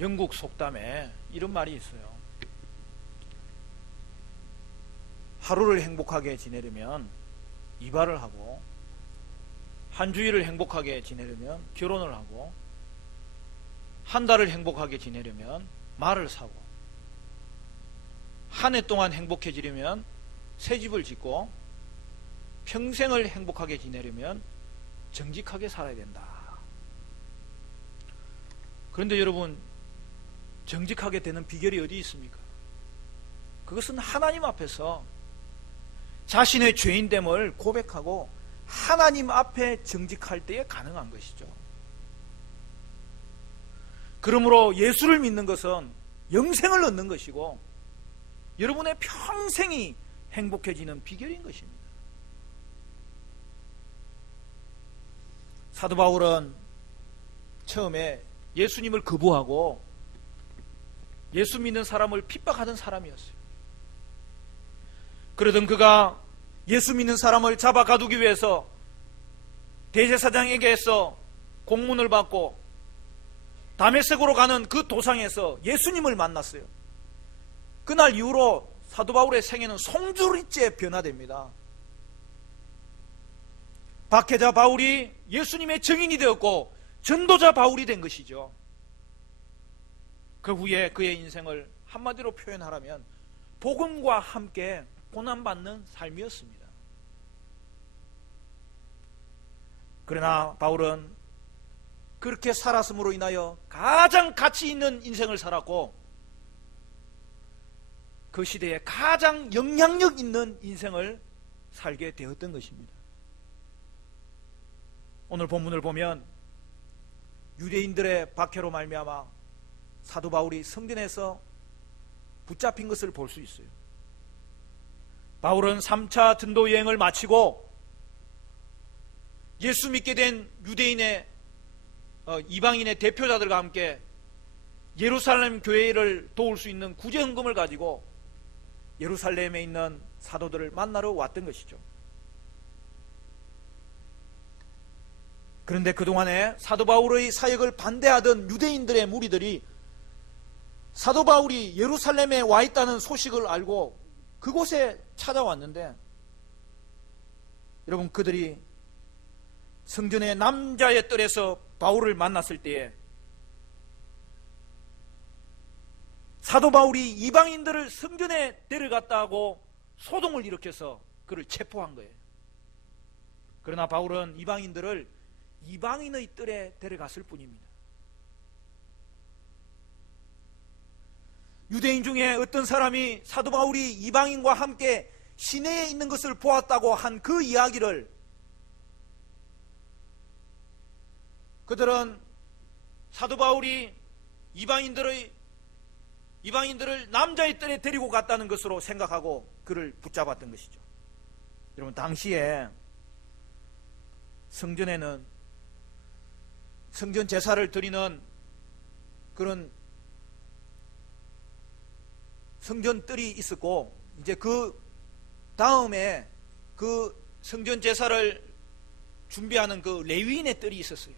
영국 속담에 이런 말이 있어요. 하루를 행복하게 지내려면 이발을 하고, 한 주일을 행복하게 지내려면 결혼을 하고, 한 달을 행복하게 지내려면 말을 사고, 한 해 동안 행복해지려면 새 집을 짓고, 평생을 행복하게 지내려면 정직하게 살아야 된다. 그런데 여러분, 정직하게 되는 비결이 어디 있습니까? 그것은 하나님 앞에서 자신의 죄인됨을 고백하고 하나님 앞에 정직할 때에 가능한 것이죠. 그러므로 예수를 믿는 것은 영생을 얻는 것이고 여러분의 평생이 행복해지는 비결인 것입니다. 사도 바울은 처음에 예수님을 거부하고 예수 믿는 사람을 핍박하던 사람이었어요. 그러던 그가 예수 믿는 사람을 잡아 가두기 위해서 대제사장에게서 공문을 받고 다메섹으로 가는 그 도상에서 예수님을 만났어요. 그날 이후로 사도 바울의 생애는 송두리째 변화됩니다. 박해자 바울이 예수님의 증인이 되었고 전도자 바울이 된 것이죠. 그 후에 그의 인생을 한마디로 표현하라면 복음과 함께 고난받는 삶이었습니다. 그러나 바울은 그렇게 살았음으로 인하여 가장 가치 있는 인생을 살았고 그 시대에 가장 영향력 있는 인생을 살게 되었던 것입니다. 오늘 본문을 보면 유대인들의 박해로 말미암아 사도 바울이 성전에서 붙잡힌 것을 볼 수 있어요. 바울은 3차 전도 여행을 마치고 예수 믿게 된 유대인의 이방인의 대표자들과 함께 예루살렘 교회를 도울 수 있는 구제 헌금을 가지고 예루살렘에 있는 사도들을 만나러 왔던 것이죠. 그런데 그동안에 사도 바울의 사역을 반대하던 유대인들의 무리들이 사도 바울이 예루살렘에 와 있다는 소식을 알고 그곳에 찾아왔는데 여러분, 그들이 성전의 남자의 뜰에서 바울을 만났을 때에 사도 바울이 이방인들을 성전에 데려갔다고 소동을 일으켜서 그를 체포한 거예요. 그러나 바울은 이방인들을 이방인의 뜰에 데려갔을 뿐입니다. 유대인 중에 어떤 사람이 사도 바울이 이방인과 함께 시내에 있는 것을 보았다고 한 그 이야기를 그들은 사도 바울이 이방인들을 남자의 뜰에 데리고 갔다는 것으로 생각하고 그를 붙잡았던 것이죠. 여러분, 당시에 성전에는 성전 제사를 드리는 그런 성전 뜰이 있었고, 이제 그 다음에 그 성전 제사를 준비하는 그 레위인의 뜰이 있었어요.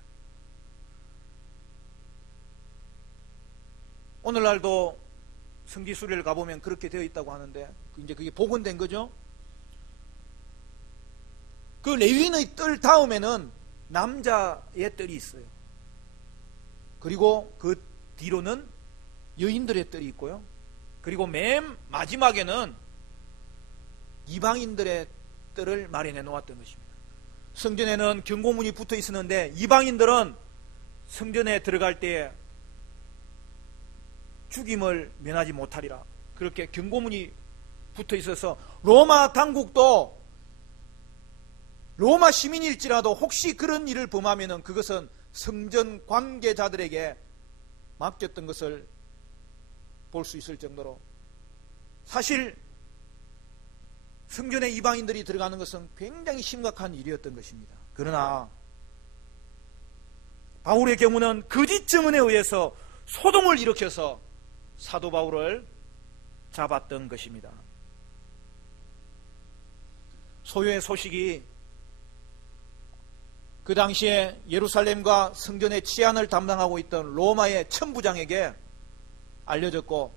오늘날도 성지 수례를 가보면 그렇게 되어 있다고 하는데 이제 그게 복원된 거죠. 그 레위인의 뜰 다음에는 남자의 뜰이 있어요. 그리고 그 뒤로는 여인들의 뜰이 있고요. 그리고 맨 마지막에는 이방인들의 뜰을 마련해 놓았던 것입니다. 성전에는 경고문이 붙어 있었는데 이방인들은 성전에 들어갈 때 죽임을 면하지 못하리라, 그렇게 경고문이 붙어 있어서 로마 당국도 로마 시민일지라도 혹시 그런 일을 범하면 그것은 성전 관계자들에게 맡겼던 것을 볼 수 있을 정도로, 사실 성전에 이방인들이 들어가는 것은 굉장히 심각한 일이었던 것입니다. 그러나 바울의 경우는 거짓 증언에 의해서 소동을 일으켜서 사도 바울을 잡았던 것입니다. 소요의 소식이 그 당시에 예루살렘과 성전의 치안을 담당하고 있던 로마의 천부장에게 알려졌고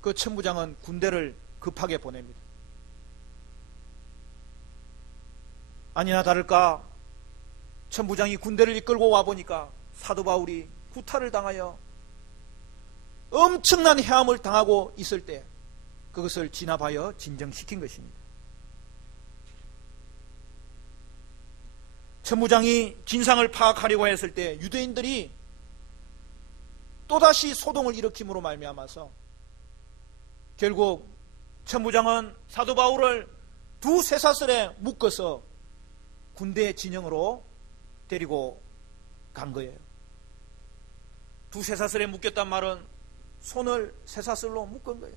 그 천부장은 군대를 급하게 보냅니다. 아니나 다를까 천부장이 군대를 이끌고 와보니까 사도 바울이 구타를 당하여 엄청난 해함을 당하고 있을 때 그것을 진압하여 진정시킨 것입니다. 천부장이 진상을 파악하려고 했을 때 유대인들이 또다시 소동을 일으킴으로 말미암아서 결국 천부장은 사도 바울을 두 쇠사슬에 묶어서 군대 진영으로 데리고 간 거예요. 두 쇠사슬에 묶였단 말은 손을 쇠사슬로 묶은 거예요.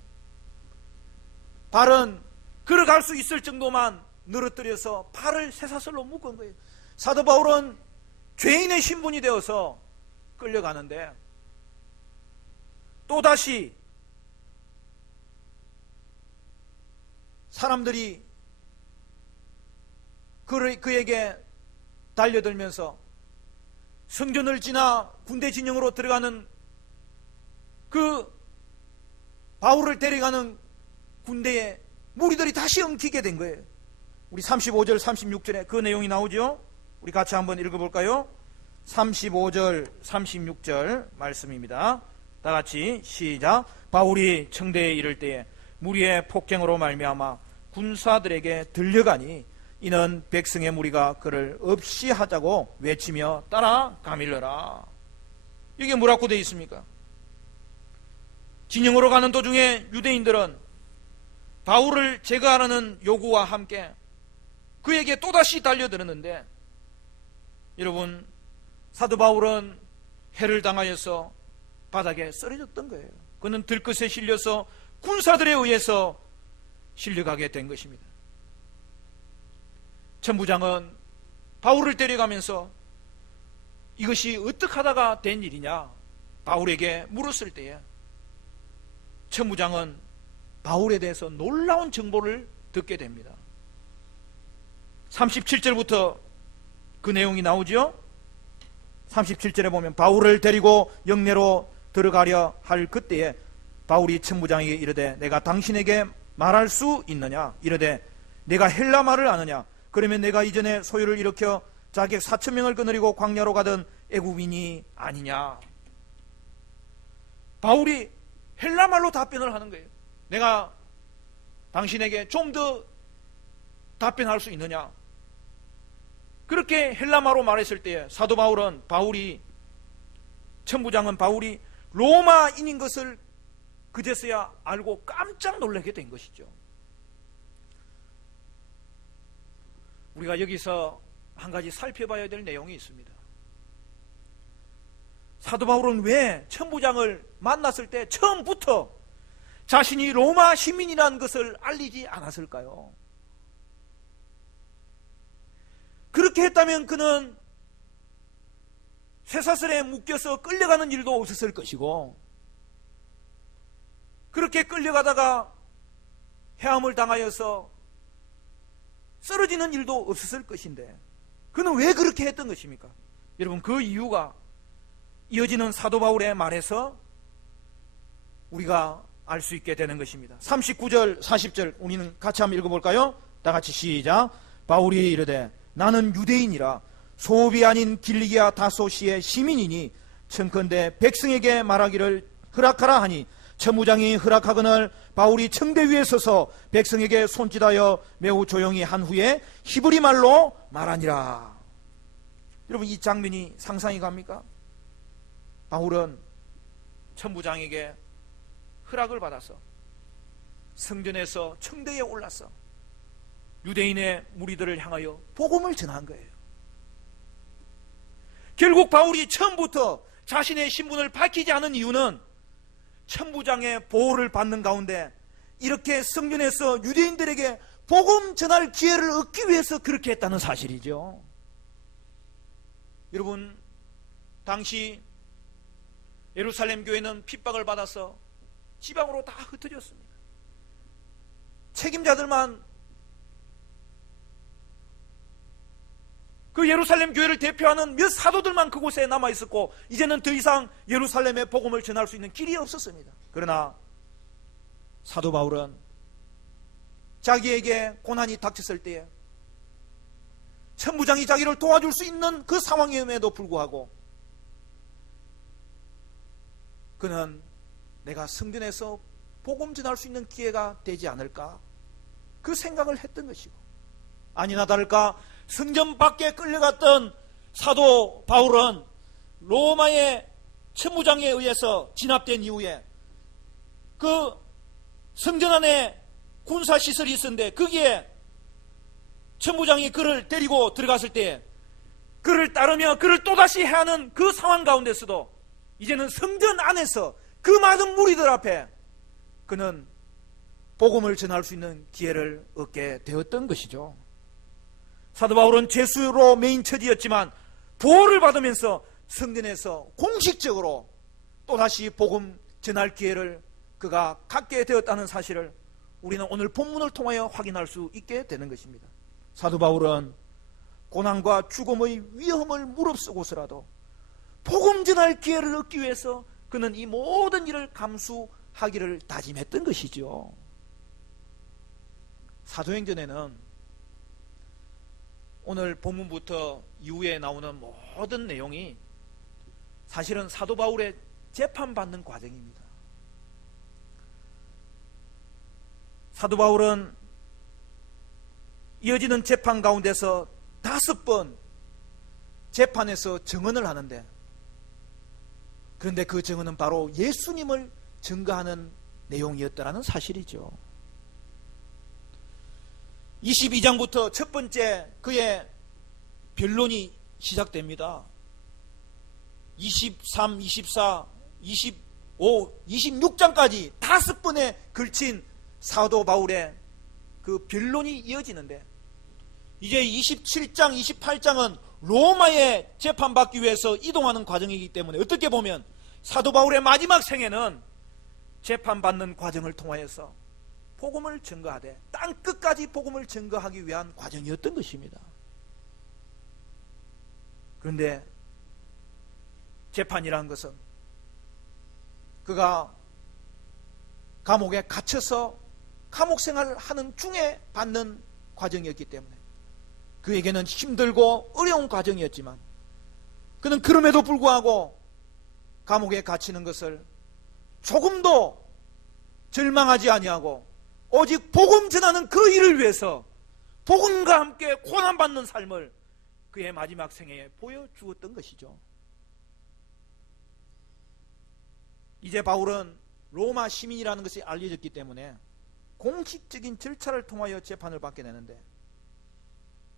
발은 걸어갈 수 있을 정도만 늘어뜨려서 발을 쇠사슬로 묶은 거예요. 사도 바울은 죄인의 신분이 되어서 끌려가는데 또다시 사람들이 그에게 달려들면서 성전을 지나 군대 진영으로 들어가는 그 바울을 데려가는 군대에 무리들이 다시 엉키게 된 거예요. 우리 35절 36절에 그 내용이 나오죠. 우리 같이 한번 읽어볼까요? 35절 36절 말씀입니다. 다 같이 시작. 바울이 청대에 이를 때에 무리의 폭행으로 말미암아 군사들에게 들려가니 이는 백성의 무리가 그를 없이 하자고 외치며 따라 가밀러라. 이게 뭐라고 되어 있습니까? 진영으로 가는 도중에 유대인들은 바울을 제거하라는 요구와 함께 그에게 또다시 달려들었는데 여러분 사도 바울은 해를 당하여서 바닥에 쓰러졌던 거예요. 그는 들것에 실려서 군사들에 의해서 실려가게 된 것입니다. 천부장은 바울을 데려가면서 이것이 어떻게 하다가 된 일이냐 바울에게 물었을 때에 천부장은 바울에 대해서 놀라운 정보를 듣게 됩니다. 37절부터 그 내용이 나오죠. 37절에 보면 바울을 데리고 영내로 들어가려 할 그때에 바울이 천부장에게 이르되 내가 당신에게 말할 수 있느냐 이르되 내가 헬라 말을 아느냐 그러면 내가 이전에 소유를 일으켜 자객 4,000명을 거느리고 광야로 가던 애굽인이 아니냐. 바울이 헬라 말로 답변을 하는 거예요. 내가 당신에게 좀 더 답변할 수 있느냐. 그렇게 헬라말로 말했을 때 사도 바울은 천부장은 바울이 로마인인 것을 그제서야 알고 깜짝 놀라게 된 것이죠. 우리가 여기서 한 가지 살펴봐야 될 내용이 있습니다. 사도 바울은 왜 천부장을 만났을 때 처음부터 자신이 로마 시민이라는 것을 알리지 않았을까요? 그렇게 했다면 그는 쇠사슬에 묶여서 끌려가는 일도 없었을 것이고 그렇게 끌려가다가 해함을 당하여서 쓰러지는 일도 없었을 것인데 그는 왜 그렇게 했던 것입니까? 여러분 그 이유가 이어지는 사도 바울의 말에서 우리가 알 수 있게 되는 것입니다. 39절 40절 우리는 같이 한번 읽어볼까요? 다 같이 시작. 바울이 이르되 나는 유대인이라 소읍이 아닌 길리기아 다소시의 시민이니 청컨대 백성에게 말하기를 허락하라 하니 천부장이 허락하거늘 바울이 청대 위에 서서 백성에게 손짓하여 매우 조용히 한 후에 히브리 말로 말하니라. 여러분 이 장면이 상상이 갑니까? 바울은 천부장에게 허락을 받아서 성전에서 청대에 올라서 유대인의 무리들을 향하여 복음을 전한 거예요. 결국 바울이 처음부터 자신의 신분을 밝히지 않은 이유는 천부장의 보호를 받는 가운데 이렇게 성전에서 유대인들에게 복음 전할 기회를 얻기 위해서 그렇게 했다는 사실이죠. 여러분 당시 예루살렘 교회는 핍박을 받아서 지방으로 다 흩어졌습니다. 책임자들만 그 예루살렘 교회를 대표하는 몇 사도들만 그곳에 남아 있었고 이제는 더 이상 예루살렘의 복음을 전할 수 있는 길이 없었습니다. 그러나 사도 바울은 자기에게 고난이 닥쳤을 때에 천부장이 자기를 도와줄 수 있는 그 상황임에도 불구하고 그는 내가 성전에서 복음 전할 수 있는 기회가 되지 않을까 그 생각을 했던 것이고, 아니나 다를까 성전 밖에 끌려갔던 사도 바울은 로마의 천부장에 의해서 진압된 이후에 그 성전 안에 군사시설이 있었는데 거기에 천부장이 그를 데리고 들어갔을 때 그를 따르며 그를 또다시 해하는 그 상황 가운데서도 이제는 성전 안에서 그 많은 무리들 앞에 그는 복음을 전할 수 있는 기회를 얻게 되었던 것이죠. 사도 바울은 죄수로 매인 처지였지만 보호를 받으면서 성전에서 공식적으로 또다시 복음 전할 기회를 그가 갖게 되었다는 사실을 우리는 오늘 본문을 통하여 확인할 수 있게 되는 것입니다. 사도 바울은 고난과 죽음의 위험을 무릅쓰고서라도 복음 전할 기회를 얻기 위해서 그는 이 모든 일을 감수하기를 다짐했던 것이죠. 사도행전에는 오늘 본문부터 이후에 나오는 모든 내용이 사실은 사도 바울의 재판받는 과정입니다. 사도 바울은 이어지는 재판 가운데서 5번 재판에서 증언을 하는데, 그런데 그 증언은 바로 예수님을 증거하는 내용이었다는 사실이죠. 22장부터 첫 번째 그의 변론이 시작됩니다. 23, 24, 25, 26장까지 5번에 걸친 사도 바울의 그 변론이 이어지는데, 이제 27장, 28장은 로마에 재판받기 위해서 이동하는 과정이기 때문에 어떻게 보면 사도 바울의 마지막 생애는 재판받는 과정을 통하여서 복음을 증거하되 땅 끝까지 복음을 증거하기 위한 과정이었던 것입니다. 그런데 재판이라는 것은 그가 감옥에 갇혀서 감옥 생활을 하는 중에 받는 과정이었기 때문에 그에게는 힘들고 어려운 과정이었지만 그는 그럼에도 불구하고 감옥에 갇히는 것을 조금도 절망하지 아니하고 오직 복음 전하는 그 일을 위해서 복음과 함께 고난받는 삶을 그의 마지막 생애에 보여주었던 것이죠. 이제 바울은 로마 시민이라는 것이 알려졌기 때문에 공식적인 절차를 통하여 재판을 받게 되는데,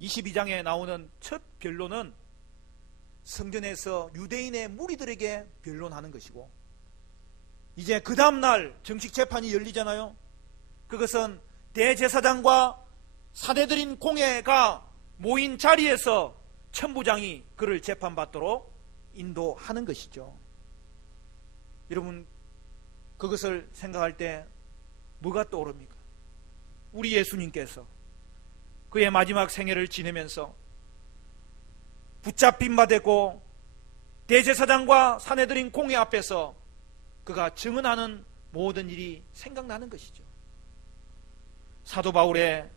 22장에 나오는 첫 변론은 성전에서 유대인의 무리들에게 변론하는 것이고, 이제 그 다음날 정식 재판이 열리잖아요. 그것은 대제사장과 사대들인 공회가 모인 자리에서 천부장이 그를 재판받도록 인도하는 것이죠. 여러분, 그것을 생각할 때 뭐가 떠오릅니까? 우리 예수님께서 그의 마지막 생애를 지내면서 붙잡힌 바 되고 대제사장과 사내들인 공회 앞에서 그가 증언하는 모든 일이 생각나는 것이죠. 사도 바울의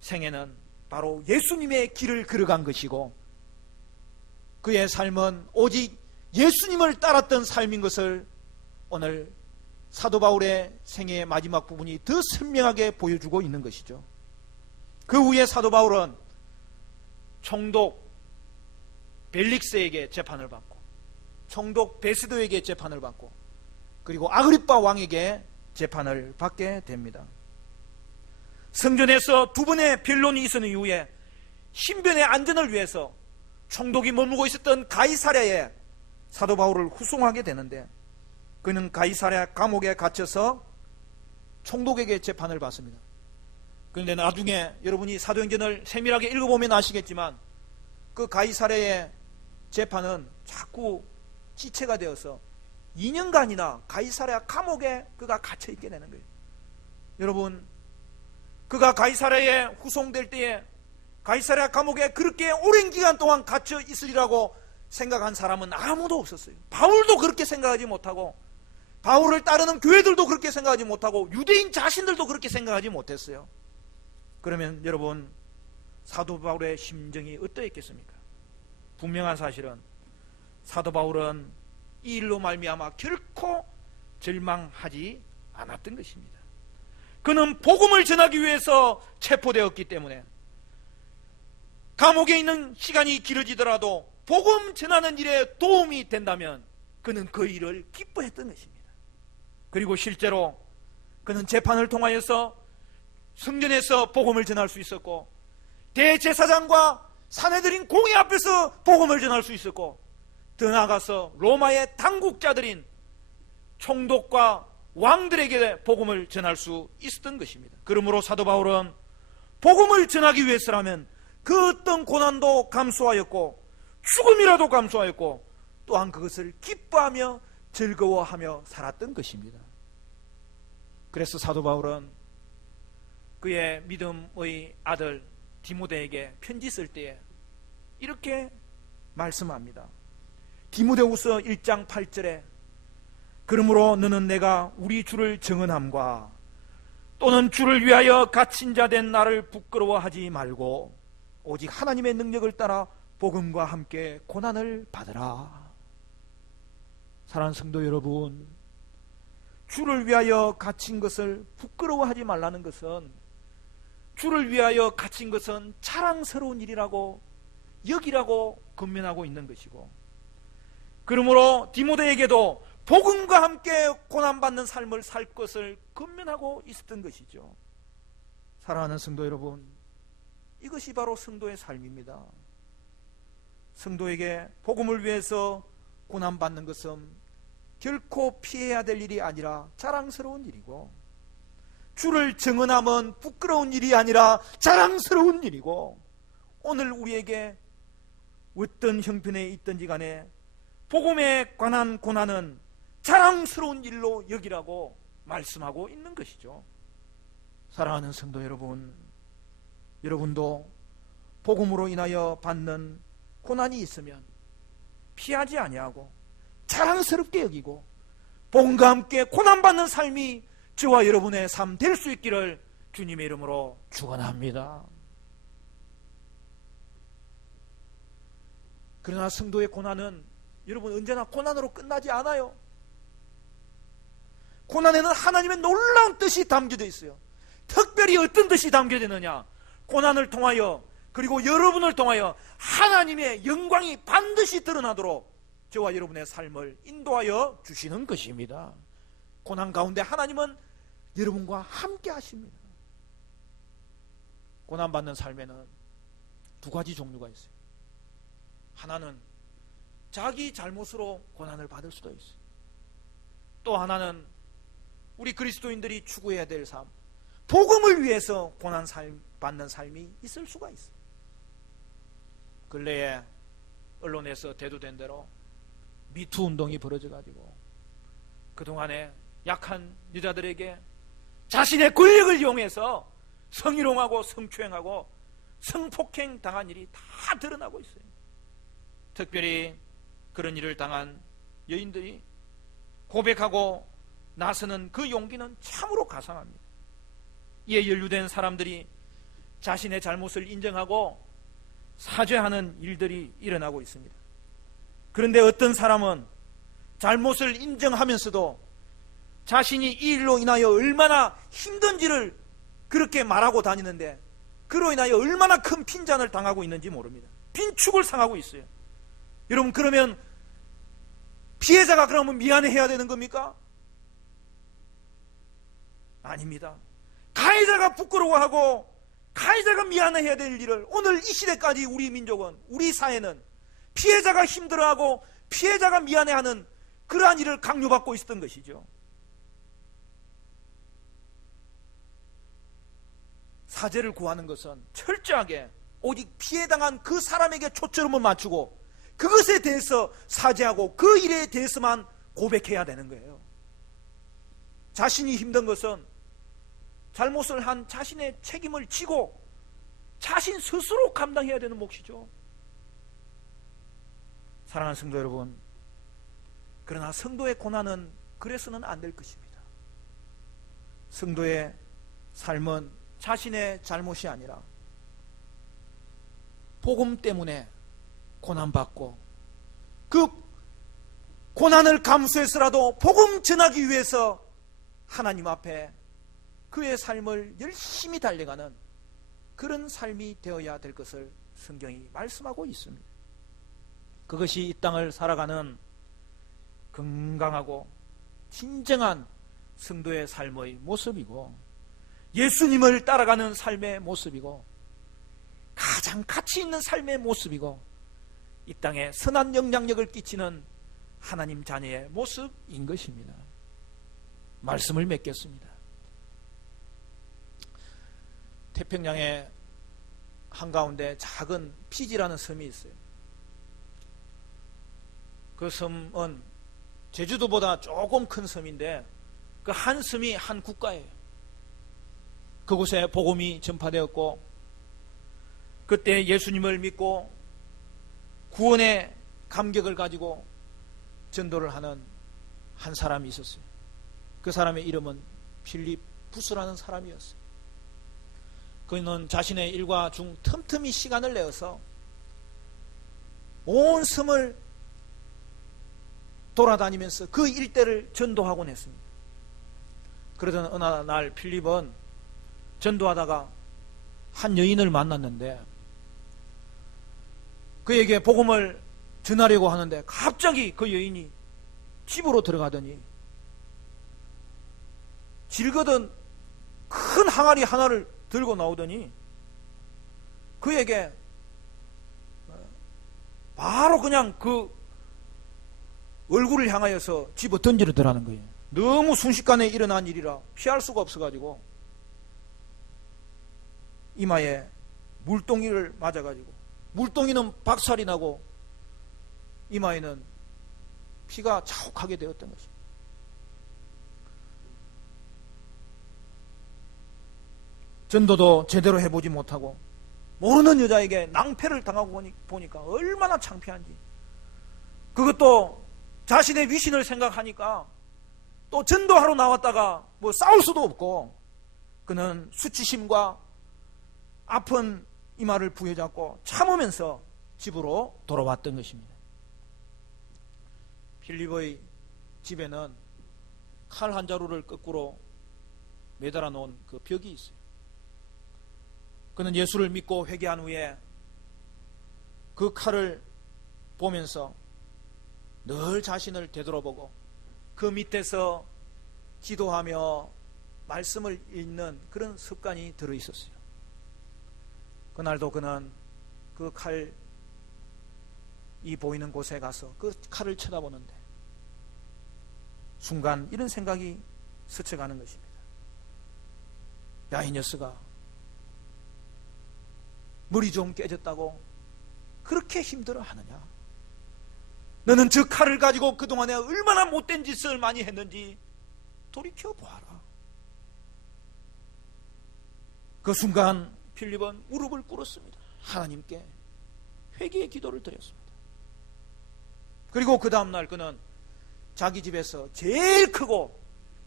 생애는 바로 예수님의 길을 걸어간 것이고 그의 삶은 오직 예수님을 따랐던 삶인 것을 오늘 사도 바울의 생애의 마지막 부분이 더 선명하게 보여주고 있는 것이죠. 그 후에 사도 바울은 총독 벨릭스에게 재판을 받고 총독 베스도에게 재판을 받고 그리고 아그리빠 왕에게 재판을 받게 됩니다. 성전에서 2번의 변론이 있었는 이후에 신변의 안전을 위해서 총독이 머물고 있었던 가이사랴에 사도 바울을 후송하게 되는데, 그는 가이사랴 감옥에 갇혀서 총독에게 재판을 받습니다. 그런데 나중에 여러분이 사도행전을 세밀하게 읽어보면 아시겠지만 그 가이사랴의 재판은 자꾸 지체가 되어서 2년간이나 가이사랴 감옥에 그가 갇혀있게 되는 거예요. 여러분, 그가 가이사랴에 후송될 때에 가이사랴 감옥에 그렇게 오랜 기간 동안 갇혀 있으리라고 생각한 사람은 아무도 없었어요. 바울도 그렇게 생각하지 못하고, 바울을 따르는 교회들도 그렇게 생각하지 못하고, 유대인 자신들도 그렇게 생각하지 못했어요. 그러면 여러분, 사도 바울의 심정이 어떠했겠습니까? 분명한 사실은 사도 바울은 이 일로 말미암아 결코 절망하지 않았던 것입니다. 그는 복음을 전하기 위해서 체포되었기 때문에 감옥에 있는 시간이 길어지더라도 복음 전하는 일에 도움이 된다면 그는 그 일을 기뻐했던 것입니다. 그리고 실제로 그는 재판을 통하여서 성전에서 복음을 전할 수 있었고, 대제사장과 사내들인 공회 앞에서 복음을 전할 수 있었고, 더 나아가서 로마의 당국자들인 총독과 왕들에게 복음을 전할 수 있었던 것입니다. 그러므로 사도 바울은 복음을 전하기 위해서라면 그 어떤 고난도 감수하였고 죽음이라도 감수하였고, 또한 그것을 기뻐하며 즐거워하며 살았던 것입니다. 그래서 사도 바울은 그의 믿음의 아들 디모데에게 편지 쓸 때에 이렇게 말씀합니다. 디모데후서 1장 8절에 그러므로 너는 내가 우리 주를 증언함과 또는 주를 위하여 갇힌 자 된 나를 부끄러워하지 말고 오직 하나님의 능력을 따라 복음과 함께 고난을 받으라. 사랑하는 성도 여러분, 주를 위하여 갇힌 것을 부끄러워하지 말라는 것은, 주를 위하여 갇힌 것은 자랑스러운 일이라고 여기라고 권면하고 있는 것이고, 그러므로 디모데에게도 복음과 함께 고난받는 삶을 살 것을 권면하고 있었던 것이죠. 사랑하는 성도 여러분, 이것이 바로 성도의 삶입니다. 성도에게 복음을 위해서 고난받는 것은 결코 피해야 될 일이 아니라 자랑스러운 일이고, 주를 증언함은 부끄러운 일이 아니라 자랑스러운 일이고, 오늘 우리에게 어떤 형편에 있든지 간에 복음에 관한 고난은 자랑스러운 일로 여기라고 말씀하고 있는 것이죠. 사랑하는 성도 여러분, 여러분도 복음으로 인하여 받는 고난이 있으면 피하지 아니하고 자랑스럽게 여기고 복음과 함께 고난받는 삶이 저와 여러분의 삶 될 수 있기를 주님의 이름으로 축원합니다. 그러나 성도의 고난은 여러분 언제나 고난으로 끝나지 않아요. 고난에는 하나님의 놀라운 뜻이 담겨져 있어요. 특별히 어떤 뜻이 담겨져 있느냐? 고난을 통하여, 그리고 여러분을 통하여 하나님의 영광이 반드시 드러나도록 저와 여러분의 삶을 인도하여 주시는 것입니다. 고난 가운데 하나님은 여러분과 함께 하십니다. 고난받는 삶에는 두 가지 종류가 있어요. 하나는 자기 잘못으로 고난을 받을 수도 있어요. 또 하나는 우리 그리스도인들이 추구해야 될 삶, 복음을 위해서 고난 받는 삶이 있을 수가 있어요. 근래에 언론에서 대두된 대로 미투 운동이 벌어져가지고 그동안에 약한 여자들에게 자신의 권력을 이용해서 성희롱하고 성추행하고 성폭행 당한 일이 다 드러나고 있어요. 특별히 그런 일을 당한 여인들이 고백하고 나서는 그 용기는 참으로 가상합니다. 이에 연루된 사람들이 자신의 잘못을 인정하고 사죄하는 일들이 일어나고 있습니다. 그런데 어떤 사람은 잘못을 인정하면서도 자신이 이 일로 인하여 얼마나 힘든지를 그렇게 말하고 다니는데 그로 인하여 얼마나 큰 핀잔을 당하고 있는지 모릅니다. 빈축을 상하고 있어요. 여러분, 그러면 피해자가 그러면 미안해해야 되는 겁니까? 아닙니다. 가해자가 부끄러워하고 가해자가 미안해해야 될 일을 오늘 이 시대까지 우리 민족은, 우리 사회는 피해자가 힘들어하고 피해자가 미안해하는 그러한 일을 강요받고 있었던 것이죠. 사죄를 구하는 것은 철저하게 오직 피해당한 그 사람에게 초점을 맞추고 그것에 대해서 사죄하고 그 일에 대해서만 고백해야 되는 거예요. 자신이 힘든 것은 잘못을 한 자신의 책임을 지고 자신 스스로 감당해야 되는 몫이죠. 사랑하는 성도 여러분, 그러나 성도의 고난은 그래서는 안 될 것입니다. 성도의 삶은 자신의 잘못이 아니라 복음 때문에 고난받고 그 고난을 감수해서라도 복음 전하기 위해서 하나님 앞에 그의 삶을 열심히 달려가는 그런 삶이 되어야 될 것을 성경이 말씀하고 있습니다. 그것이 이 땅을 살아가는 건강하고 진정한 성도의 삶의 모습이고 예수님을 따라가는 삶의 모습이고 가장 가치 있는 삶의 모습이고 이 땅에 선한 영향력을 끼치는 하나님 자녀의 모습인 것입니다. 말씀을 맺겠습니다. 태평양의 한가운데 작은 피지라는 섬이 있어요. 그 섬은 제주도보다 조금 큰 섬인데 그 한 섬이 한 국가예요. 그곳에 복음이 전파되었고 그때 예수님을 믿고 구원의 감격을 가지고 전도를 하는 한 사람이 있었어요. 그 사람의 이름은 필리푸스라는 사람이었어요. 그는 자신의 일과 중 틈틈이 시간을 내어서 온 섬을 돌아다니면서 그 일대를 전도하곤 했습니다. 그러던 어느 날 필립은 전도하다가 한 여인을 만났는데 그에게 복음을 전하려고 하는데 갑자기 그 여인이 집으로 들어가더니 질거던 큰 항아리 하나를 들고 나오더니 그에게 바로 그냥 그 얼굴을 향하여서 집어 던지려더라는 거예요. 너무 순식간에 일어난 일이라 피할 수가 없어가지고 이마에 물동이를 맞아가지고 물동이는 박살이 나고 이마에는 피가 자욱하게 되었던 것입니다. 전도도 제대로 해보지 못하고 모르는 여자에게 낭패를 당하고 보니까 얼마나 창피한지, 그것도 자신의 위신을 생각하니까 또 전도하러 나왔다가 뭐 싸울 수도 없고 그는 수치심과 아픈 이마를 부여잡고 참으면서 집으로 돌아왔던 것입니다. 필립의 집에는 칼 한 자루를 거꾸로 매달아 놓은 그 벽이 있어요. 그는 예수를 믿고 회개한 후에 그 칼을 보면서 늘 자신을 되돌아보고 그 밑에서 기도하며 말씀을 읽는 그런 습관이 들어있었어요. 그날도 그는 그 칼이 보이는 곳에 가서 그 칼을 쳐다보는데 순간 이런 생각이 스쳐가는 것입니다. 야, 이 녀석아, 머리 좀 깨졌다고 그렇게 힘들어하느냐? 너는 저 칼을 가지고 그동안에 얼마나 못된 짓을 많이 했는지 돌이켜보아라. 그 순간 필립은 무릎을 꿇었습니다. 하나님께 회개의 기도를 드렸습니다. 그리고 그 다음날 그는 자기 집에서 제일 크고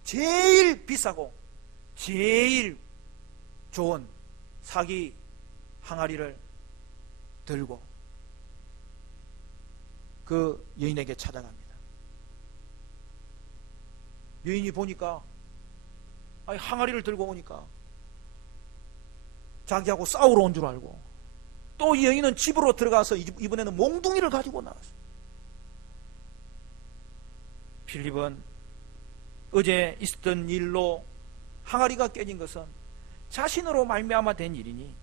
제일 비싸고 제일 좋은 사기 항아리를 들고 그 여인에게 찾아갑니다. 여인이 보니까 항아리를 들고 오니까 자기하고 싸우러 온 줄 알고 또 이 여인은 집으로 들어가서 이번에는 몽둥이를 가지고 나왔어요. 필립은 어제 있었던 일로 항아리가 깨진 것은 자신으로 말미암아 된 일이니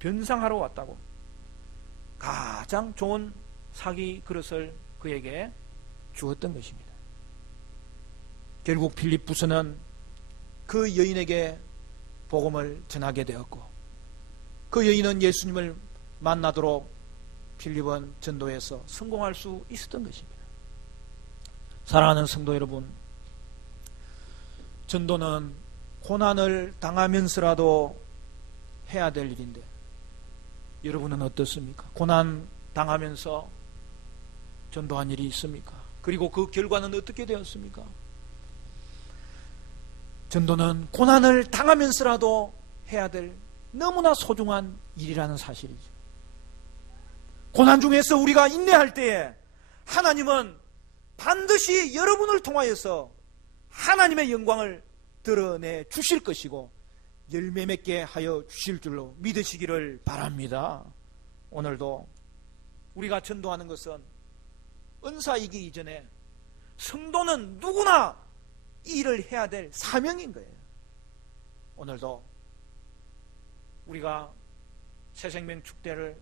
변상하러 왔다고 가장 좋은 사기 그릇을 그에게 주었던 것입니다. 결국 필립부스는 그 여인에게 복음을 전하게 되었고 그 여인은 예수님을 만나도록 필립은 전도에서 성공할 수 있었던 것입니다. 사랑하는 성도 여러분, 전도는 고난을 당하면서라도 해야 될 일인데 여러분은 어떻습니까? 고난 당하면서 전도한 일이 있습니까? 그리고 그 결과는 어떻게 되었습니까? 전도는 고난을 당하면서라도 해야 될 너무나 소중한 일이라는 사실이죠. 고난 중에서 우리가 인내할 때에 하나님은 반드시 여러분을 통하여서 하나님의 영광을 드러내 주실 것이고 열매 맺게 하여 주실 줄로 믿으시기를 바랍니다. 오늘도 우리가 전도하는 것은 은사이기 이전에 성도는 누구나 이 일을 해야 될 사명인 거예요. 오늘도 우리가 새생명 축제를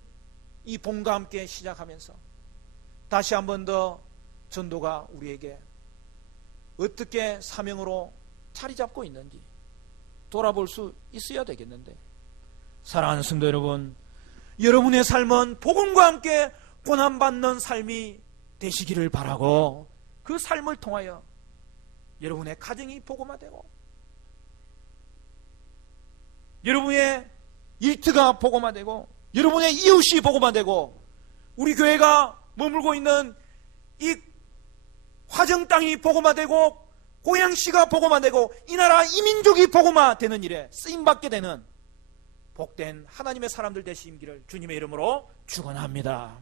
이 봄과 함께 시작하면서 다시 한 번 더 전도가 우리에게 어떻게 사명으로 자리 잡고 있는지 돌아볼 수 있어야 되겠는데, 사랑하는 성도 여러분, 여러분의 삶은 복음과 함께 고난받는 삶이 되시기를 바라고, 그 삶을 통하여 여러분의 가정이 복음화되고 여러분의 일터가 복음화되고 여러분의 이웃이 복음화되고 우리 교회가 머물고 있는 이 화정 땅이 복음화되고 고양시가 복음화되고 이 나라 이민족이 복음화되는 일에 쓰임받게 되는 복된 하나님의 사람들 되시기를 주님의 이름으로 축원합니다.